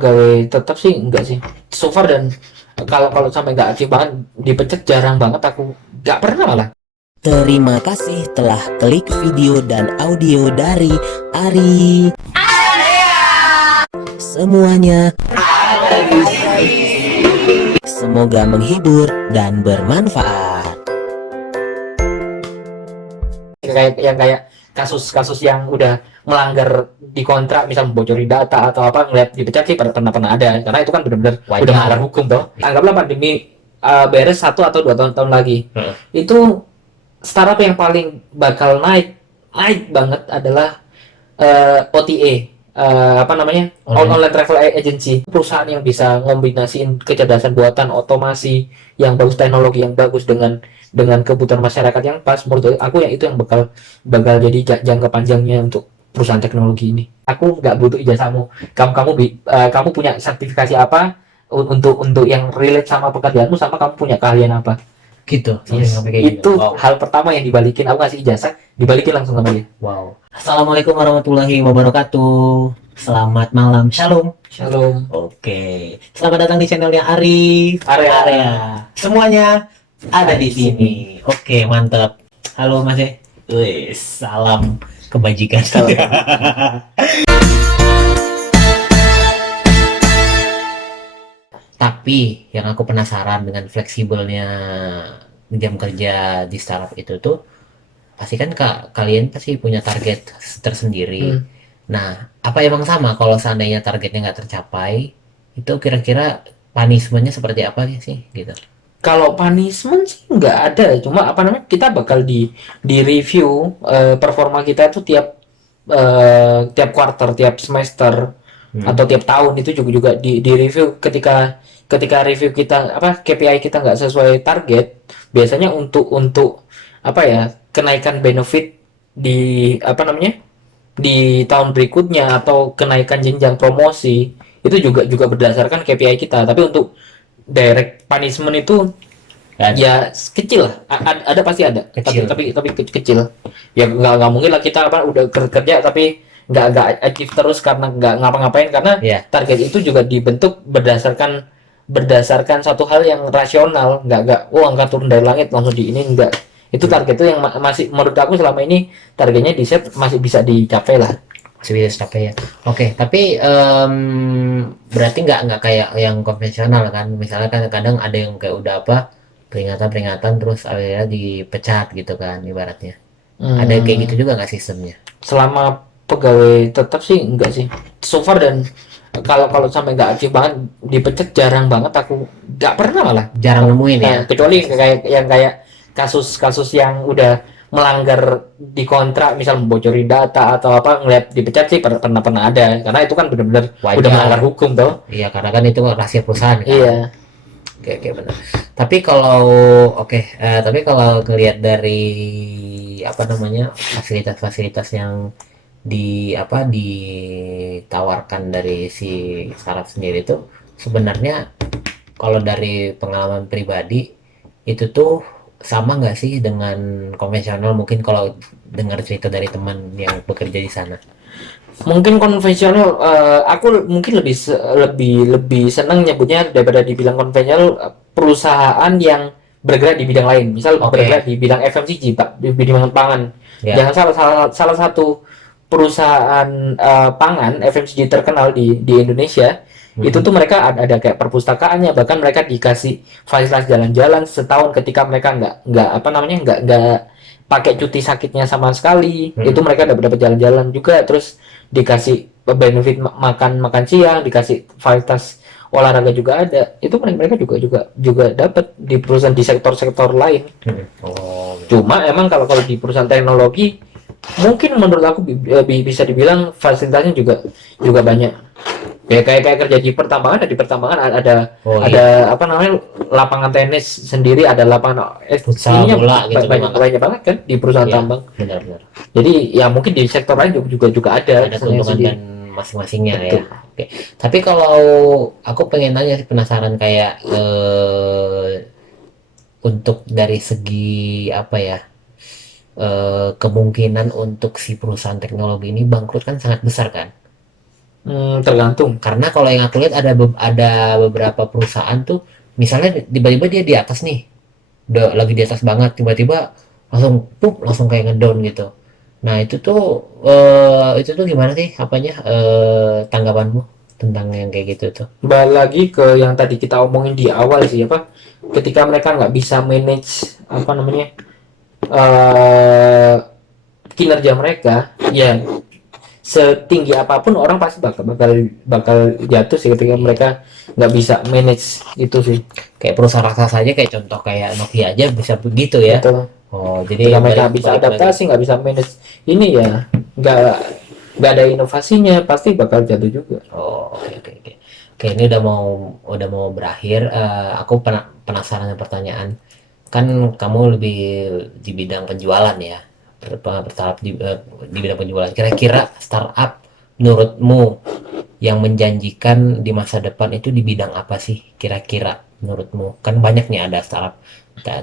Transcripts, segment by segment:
pegawai tetap sih enggak sih. So far, dan kalau kalau sampai nggak aktif banget dipecat jarang banget, aku nggak pernah malah. Terima kasih telah klik video dan audio dari Ari. Semuanya semoga menghibur dan bermanfaat. Kayak kasus-kasus yang udah melanggar di kontrak, misal membocorin data atau apa, ngeliat dipecat sih pernah ada, karena itu kan benar-benar Wajar. udah melanggar hukum toh. Anggaplah pandemi beres 1 atau 2 tahun lagi, itu startup yang paling bakal naik banget adalah OTA, apa namanya, online travel agency, perusahaan yang bisa ngombinasiin kecerdasan buatan, otomasi yang bagus, teknologi yang bagus dengan kebutuhan masyarakat yang pas. Menurut aku ya itu yang bakal jadi jangka panjangnya untuk perusahaan teknologi ini. Aku nggak butuh ijazahmu, kamu punya sertifikasi apa untuk yang relate sama pekerjaanmu, sama kamu punya keahlian apa Gitu, yes. sampai kayak Itu gitu. Wow. hal pertama yang dibalikin. Aku ngasih ijazah, dibalikin langsung sama dia. Wow. Assalamualaikum warahmatullahi wabarakatuh. Selamat malam, shalom. Shalom. Oke, selamat datang di channelnya Ari. Area. Semuanya ada di sini. Oke, mantap. Halo Mas. Wih, salam kebajikan. Tapi yang aku penasaran dengan fleksibelnya jam kerja di startup itu tuh, pasti kan kalian pasti punya target tersendiri. Nah, apa emang sama kalau seandainya targetnya nggak tercapai, itu kira-kira punishment-nya seperti apa sih gitu? Kalau punishment sih nggak ada, cuma apa namanya, kita bakal di review performa kita itu tiap quarter, tiap semester, atau tiap tahun. Itu juga di review. Ketika review kita apa, KPI kita nggak sesuai target, biasanya untuk apa ya, kenaikan benefit di apa namanya, di tahun berikutnya, atau kenaikan jenjang promosi, itu juga berdasarkan KPI kita. Tapi untuk direct punishment itu Kan? ya kecil lah. Ada, pasti ada. Kecil. Tapi kecil. Ya nggak mungkin lah kita apa udah kerja tapi nggak aktif terus karena nggak ngapa-ngapain, karena Iya. target itu juga dibentuk berdasarkan satu hal yang rasional. Nggak angka turun dari langit langsung di ini, enggak. Itu target itu yang masih, menurut aku selama ini targetnya di set masih bisa dicapai lah. Masih bisa capai ya. Oke, tapi berarti nggak kayak yang konvensional kan? Misalnya kan kadang ada yang kayak udah apa peringatan terus akhirnya dipecat gitu kan ibaratnya. Ada kayak gitu juga nggak sistemnya? Selama pegawai tetap sih enggak sih. So far, dan kalau kalau sampai nggak aktif banget dipecat jarang banget, aku nggak pernah malah. Jarang nemuin ya. Kecuali kayak kasus-kasus yang udah melanggar di kontrak, misal membocorin data atau apa, ngeliat dipecat sih pernah ada, karena itu kan benar-benar Wajar. udah melanggar hukum toh. Iya, karena kan itu rahasia perusahaan kan. Iya. Oke, benar. Tapi kalau ngelihat dari apa namanya fasilitas-fasilitas yang ditawarkan dari si startup sendiri itu sebenarnya kalau dari pengalaman pribadi itu tuh sama nggak sih dengan konvensional? Mungkin kalau dengar cerita dari teman yang bekerja di sana. Mungkin konvensional, aku mungkin lebih senang nyebutnya daripada dibilang konvensional, perusahaan yang bergerak di bidang lain, misal bergerak di bidang FMCG, Pak, di bidang pangan. Ya. Jangan salah satu perusahaan pangan FMCG terkenal di Indonesia, itu tuh mereka ada kayak perpustakaannya, bahkan mereka dikasih fasilitas jalan-jalan setahun ketika mereka nggak apa namanya, nggak pakai cuti sakitnya sama sekali. Itu mereka dapat jalan-jalan juga, terus dikasih benefit makan siang, dikasih fasilitas olahraga juga ada. Itu mereka juga dapat di perusahaan di sektor-sektor lain. Oh. Cuma emang kalau di perusahaan teknologi, mungkin menurut aku bisa dibilang fasilitasnya juga banyak. Kayak kerja di pertambangan, ada apa namanya, lapangan tenis sendiri, ada lapangan Futsal bola gitu, banyak banget kan di perusahaan tambang. Benar-benar. Jadi ya mungkin di sektor lain juga ada Keuntungan dan masing-masingnya. Betul. Ya. Oke. Tapi kalau aku pengen tanya sih, penasaran kayak untuk dari segi apa ya, kemungkinan untuk si perusahaan teknologi ini bangkrut kan sangat besar kan? Tergantung. Karena kalau yang aku lihat ada beberapa perusahaan tuh, misalnya tiba-tiba dia di atas nih, udah lagi di atas banget, tiba-tiba langsung langsung kayak ngedown gitu. Nah itu tuh gimana sih apanya, tanggapanmu tentang yang kayak gitu tuh? Balik lagi ke yang tadi kita omongin di awal sih, apa, ketika mereka nggak bisa manage apa namanya, eh kinerja mereka, ya setinggi apapun orang pasti bakal jatuh sih ketika Iya. mereka nggak bisa manage itu sih. Kayak perusahaan raksasa aja, kayak contoh kayak Nokia aja bisa begitu ya. Betul. Oh, Ketika jadi mereka balik nggak bisa balik lagi. adaptasi, nggak bisa manage ini, ya nggak nggak ada inovasinya, pasti bakal jatuh juga. Oh, oke oke oke. Oke, ini udah mau berakhir. Aku penasaran dengan pertanyaan. Kan kamu lebih di bidang penjualan ya. Bertahap di bidang penjualan. Kira-kira startup menurutmu yang menjanjikan di masa depan itu di bidang apa sih kira-kira menurutmu? Kan banyak nih ada startup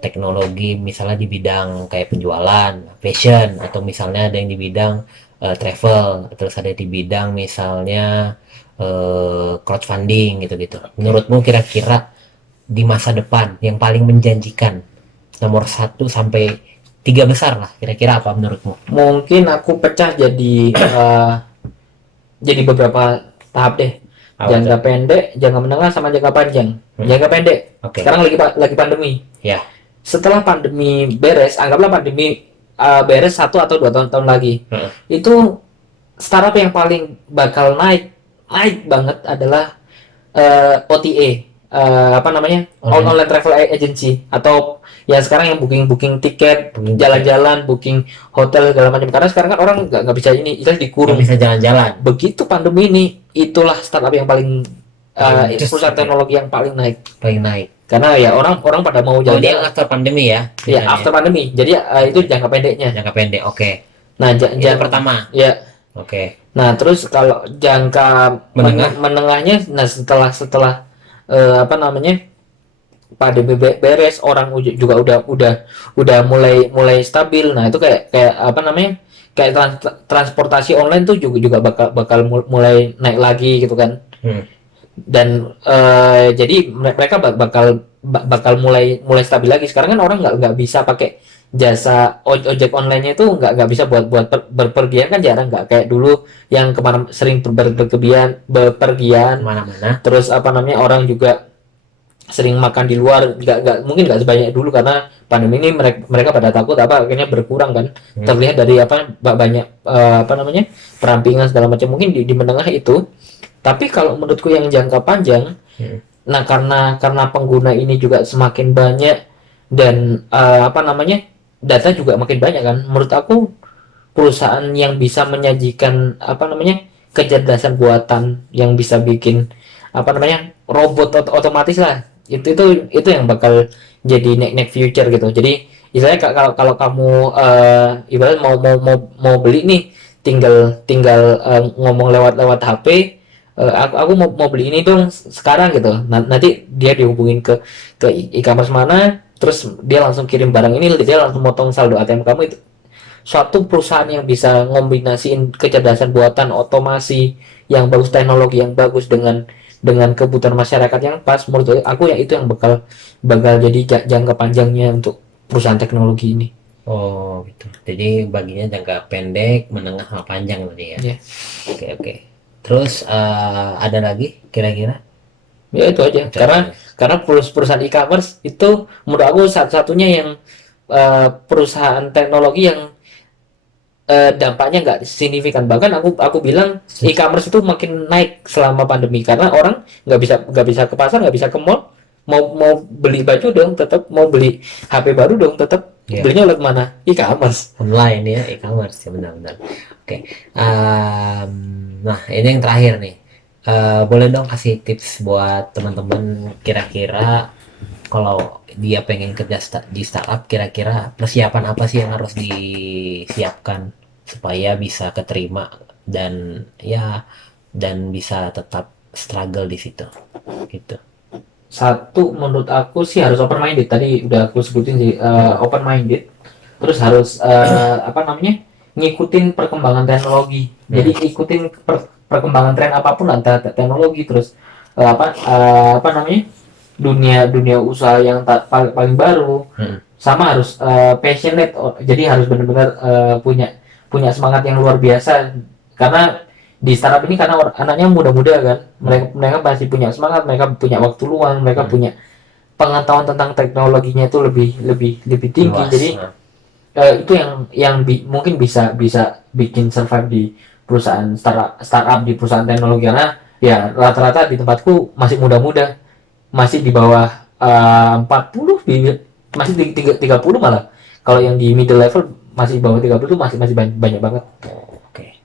teknologi, misalnya di bidang kayak penjualan, fashion, atau misalnya ada yang di bidang travel, terus ada di bidang misalnya crowdfunding gitu-gitu. Menurutmu kira-kira di masa depan yang paling menjanjikan nomor satu sampai tiga besar lah, kira-kira apa menurutmu? Mungkin aku pecah jadi beberapa tahap deh. Apa tuh? Jangka pendek, jangka menengah, sama jangka panjang. Jangka pendek, Oke. sekarang lagi pandemi. Ya. Setelah pandemi beres, anggaplah pandemi beres 1 atau 2 tahun lagi, Heeh. itu startup yang paling bakal naik naik banget adalah OTA, apa namanya, Online. online travel agency, atau ya sekarang yang booking tiket, Booking tiket. jalan-jalan, booking hotel segala macam. Karena sekarang kan orang nggak bisa ini, istilah Nggak dikurung. bisa jalan-jalan. Begitu pandemi ini, itulah startup yang paling perusahaan Just teknologi yang paling naik. paling naik. Karena ya orang pada mau Oh, dia jalan-jalan. after pandemi ya? Ya, Misalnya. after pandemi. Jadi itu jangka pendeknya. Jangka pendek, oke. Nah, Itu pertama. ya. Oke. Nah, terus kalau jangka Menengah. menengahnya, nah setelah apa namanya, pandemi beres, orang juga udah mulai stabil. Nah, itu kayak kayak apa namanya? Kayak transportasi online tuh juga bakal mulai naik lagi gitu kan. Hmm. Dan jadi mereka bakal mulai stabil lagi. Sekarang kan orang nggak bisa pakai jasa ojek online-nya, itu nggak bisa buat berpergian, kan jarang, nggak kayak dulu yang kemana sering berpergian. Mana-mana. Terus apa namanya, orang juga sering makan di luar, mungkin nggak sebanyak dulu, karena pandemi ini mereka pada takut, apa, akhirnya berkurang kan. Terlihat dari apa, banyak apa namanya, perampingan segala macam, mungkin di menengah itu. Tapi kalau menurutku yang jangka panjang, nah karena pengguna ini juga semakin banyak, dan apa namanya, data juga makin banyak kan. Menurut aku perusahaan yang bisa menyajikan apa namanya, kecerdasan buatan, yang bisa bikin apa namanya, robot otomatis lah, itu yang bakal jadi next future gitu. Jadi misalnya kalau kamu ibarat mau beli nih, tinggal ngomong lewat HP, aku mau beli ini dong sekarang gitu. Nanti dia dihubungin ke e-commerce mana, terus dia langsung kirim barang ini, dia langsung motong saldo ATM kamu. Itu suatu perusahaan yang bisa ngombinasiin kecerdasan buatan, otomasi yang bagus, teknologi yang bagus, dengan kebutuhan masyarakat yang pas. Menurut aku ya itu yang bakal jadi jangka panjangnya untuk perusahaan teknologi ini. Oh, gitu. Jadi baginya jangka pendek, menengah, sama panjang tadi ya. Ya, Oke, oke. Terus ada lagi kira-kira? ya itu aja. Itu Karena aja. karena perusahaan e-commerce itu menurut aku satu-satunya yang perusahaan teknologi yang dampaknya nggak signifikan. Bahkan aku bilang e-commerce itu makin naik selama pandemi, karena orang nggak bisa ke pasar, nggak bisa ke mall, mau beli baju dong tetap, mau beli HP baru dong tetap, Iya. belinya lewat mana? E-commerce. Online ya, e-commerce ya, benar-benar. Oke. Nah, ini yang terakhir nih. Boleh dong kasih tips buat teman-teman, kira-kira kalau dia pengen kerja di startup, kira-kira persiapan apa sih yang harus disiapkan supaya bisa keterima dan ya dan bisa tetap struggle di situ gitu. Satu, menurut aku sih harus open minded, tadi udah aku sebutin sih, open minded. Terus harus apa namanya, ngikutin perkembangan teknologi. Jadi ikutin perkembangan tren apapun, entah teknologi, terus apa namanya, dunia usaha yang paling baru, sama harus passionate. Jadi harus benar-benar punya punya semangat yang luar biasa, karena di startup ini karena anaknya muda-muda kan, mereka pasti punya semangat, mereka punya waktu luang, mereka punya pengetahuan tentang teknologinya itu lebih tinggi. Luas. Jadi itu yang mungkin bisa bikin survive di perusahaan startup di perusahaan teknologi, karena ya rata-rata di tempatku masih muda-muda, masih di bawah 40, masih di 30 malah. Kalau yang di middle level masih bawah 30 tuh masih banyak banget. Oke.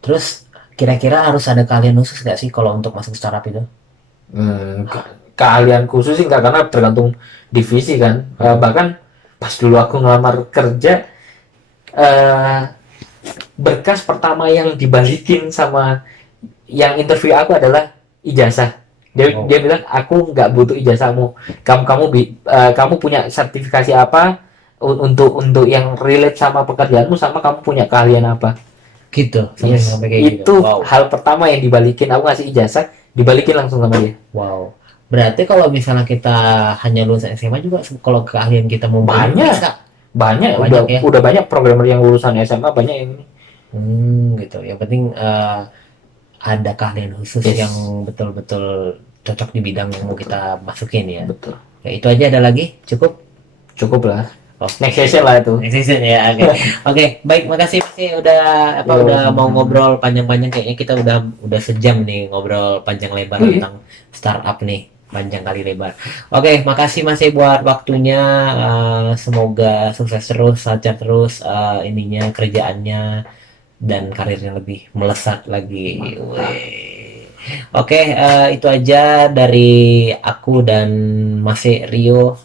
Terus kira-kira harus ada keahlian khusus nggak sih kalau untuk masuk startup itu? Keahlian khusus sih enggak, karena tergantung divisi kan. Bahkan pas dulu aku ngelamar kerja, eh, berkas pertama yang dibalikin sama yang interview aku adalah ijazah. Dia bilang, aku nggak butuh ijazahmu, kamu punya sertifikasi apa untuk yang relate sama pekerjaanmu, sama kamu punya keahlian apa. Gitu. Yes. Sampai kayak gitu. Itu Wow. hal pertama yang dibalikin. Aku ngasih ijazah, dibalikin langsung sama dia. Wow. Berarti kalau misalnya kita hanya lulus SMA juga, kalau keahlian kita mau Banyak. bisa. Banyak ya. Udah banyak programmer yang lulusan SMA, banyak yang ini. Gitu. Yang penting ada keahlian khusus yang betul-betul cocok di bidang yang mau kita masukin ya. Betul. Ya, itu aja. Ada lagi? Cukup lah. Okay. Next session lah itu. Next session ya. Oke. Baik, makasih udah mau ngobrol panjang-panjang. Kayaknya kita udah sejam nih ngobrol panjang lebar tentang startup nih, panjang kali lebar. Oke, makasih Mas buat waktunya. Semoga sukses terus, lancar terus ininya, kerjaannya, dan karirnya lebih melesat lagi. Oke, itu aja dari aku dan Mas Rio.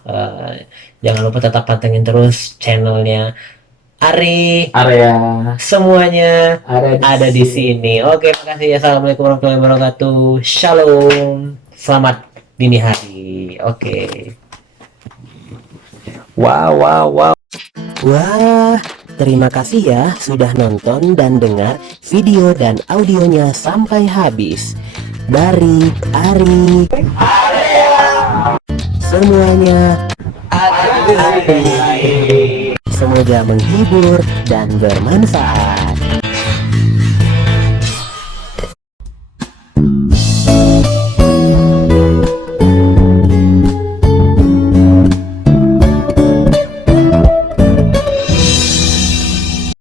Jangan lupa tetap pantengin terus channelnya Area. Semuanya ada di sini. Oke, makasih ya. Assalamualaikum warahmatullahi wabarakatuh. Shalom. Selamat dini hari. Oke. Wow. Wah, terima kasih ya sudah nonton dan dengar video dan audionya sampai habis. Dari Ari, semuanya ada di sini. Semoga menghibur dan bermanfaat.